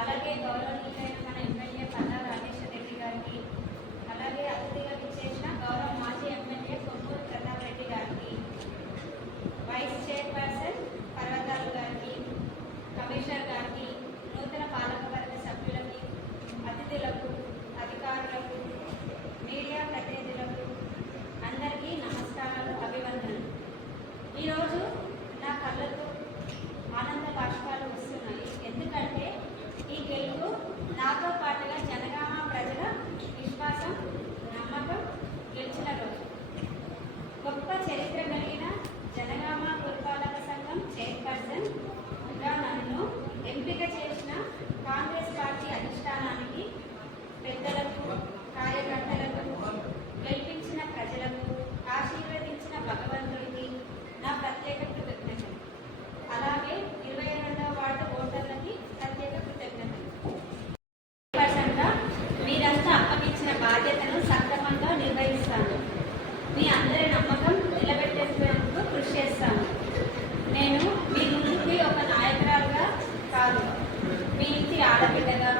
అలాగే గౌరవనీయులైన మన ఎమ్మెల్యే పల్లా రాజేశ్వర రెడ్డి గారికి, అలాగే అతిథిగా విచ్చేసిన గౌరవ మాజీ ఎమ్మెల్యే కొమ్మూరు ప్రతాప్ రెడ్డి గారికి, వైస్ చైర్పర్సన్ పర్వతాలు గారికి, కమిషనర్ గారికి, నూతన పాలకవర్గ సభ్యులకి, అతిథులకు, అధికారులకు, మీడియా ప్రతినిధులకు అందరికీ నమస్కారాలు, అభివందనలు. ఈరోజు నా కళ్ళతో ఆనంద బాష్పాలు వస్తున్నాయి. ఎందుకంటే ఈ గెలుపు నాతో పాటుగా జనగామ ప్రజల విశ్వాసం, నమ్మకం గెలిచిన రోజు. గొప్ప చరిత్ర కలిగిన జనగామ పురపాలక సంఘం చైర్పర్సన్గా నన్ను ఎంపిక చేసిన కాంగ్రెస్ పార్టీ అధిష్టానానికి, పెద్దలకు, కార్యకర్తలకు, గెలిపించిన ప్రజలకు, ఆశీర్వదించిన భగవంతుడికి నా ప్రత్యేక కృతజ్ఞతలు. అలాగే 22వ వార్డు ఓటర్లకి ప్రత్యేక కృతజ్ఞతలు. మీరంతా అప్పగించిన బాధ్యతను సక్రమంగా నిర్వహిస్తాను. మీ అందరి నమ్మకం నిలబెట్టేందుకు కృషి చేస్తాను. నేను మీ ముందుకి ఒక నాయకురాలుగా కాదు, మీ ఇంటి ఆడబిడ్డగా,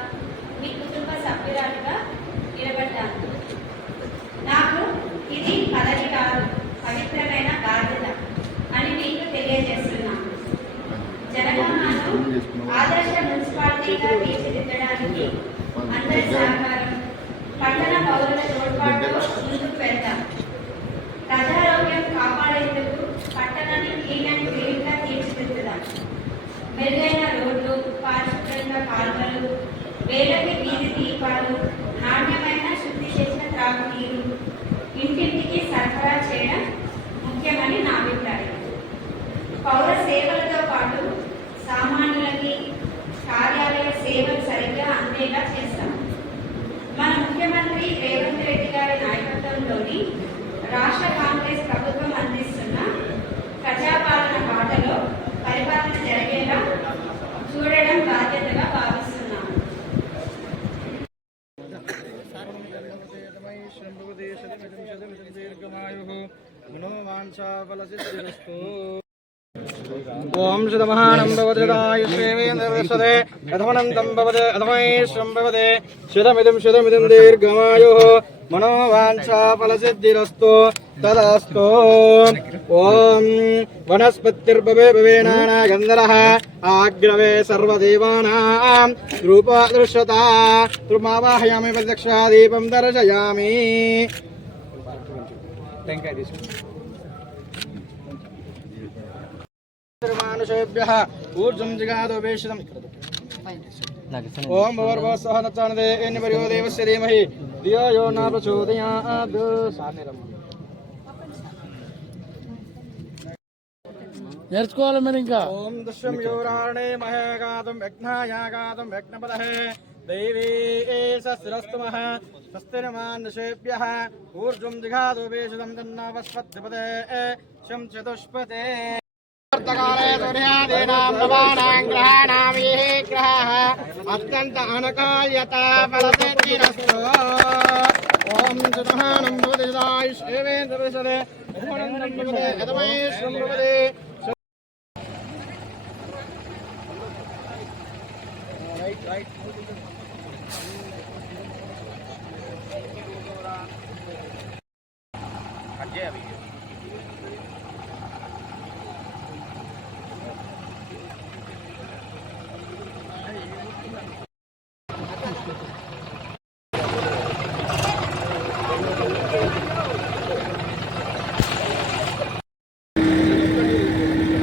మీ కుటుంబ సభ్యురాలుగా నిలబడ్డాను. నాకు ఇది పదవి కాదు, పవిత్రమైన బాధ్యత అని మీకు తెలియజేస్తున్నాను. జనగామను ఆదర్శ మున్సిపాలిటీగా తీర్చిదిద్దడానికి అందరి సహకారం, పట్టణ పౌరుల తోడ్పాటు ముందుకు పెడతాం. ప్రజారోగ్యం కాపాడేందుకు పట్టణాన్ని క్లీన్ అండ్ గ్రీన్గా తీర్చిదిద్దుదాం. మెరుగైన రోడ్లు, పారిశుభ్రంగా కాలువలు, వేలకి వీధి దీపాలు, నాణ్యమైన శుద్ధి చేసిన త్రాగునీరు ఇంటింటికి సరఫరా చేయడం ముఖ్యమని నా అభిప్రాయం. పౌర సేవలతో పాటు సామాన్యులకి కార్యాలయ సేవలు సరిగ్గా అందేలా చేస్తాం. మన ముఖ్యమంత్రి రేవంత్ రెడ్డి గారి నాయకత్వంలోని రాష్ట్ర కాంగ్రెస్ ప్రభుత్వం అందిస్తున్న ప్రజాపాలన బాటలో పరిపాలన జరిగేలా చూడడం బాధ్యతగా భావిస్తున్నాను. ఓం శతమహానం భవతి శతమాయుష్యేవేంద్రవసతే అధమనంతం భవతి అధమైశ్వం భవతి శతమిదం దీర్ఘమాయుః మనోవాంఛాఫలసిద్ధిరస్తు తదస్తు. ఓం వనస్పతిర్భవేనానా గంధరః ఆగ్రవే సర్వదేవానాం రూపదృశ్యతా త్రుమావాహయామి ప్రదక్షిణాదీపం దర్శయామి. మానుషేభ్యః ఊర్జం జిగాదోపేషితం. ఓం భూర్భువస్సః తత్సవితుర్వరేణ్యం దేవస్య ధీమహి ధియో యో న ప్రచోదయాత్. నేర్చుకోవాలి మరి ఇంకా. ఓం దృశ్యం యోరాణే మహేగాతం యజ్ఞాయాగాతం యజ్ఞపదహే దైవీ సస్రస్తుమః స్వస్తిర్మానుషేభ్యః ఊర్జం జిగాదోపేషితం తన్నవస్పత్తిపదే శం చతుష్పదే. కాలే సూర్యాదీనాం నవానాం గ్రహాణాం యః గ్రహః అత్యంత అనకాయత ఫలసిద్ధిరస్తు. ఓం శతమానం భవతి శతాయుష్యేవేంద్రవసతే అధమనంతం భవతి అధమైశ్వం భవతి. రైట్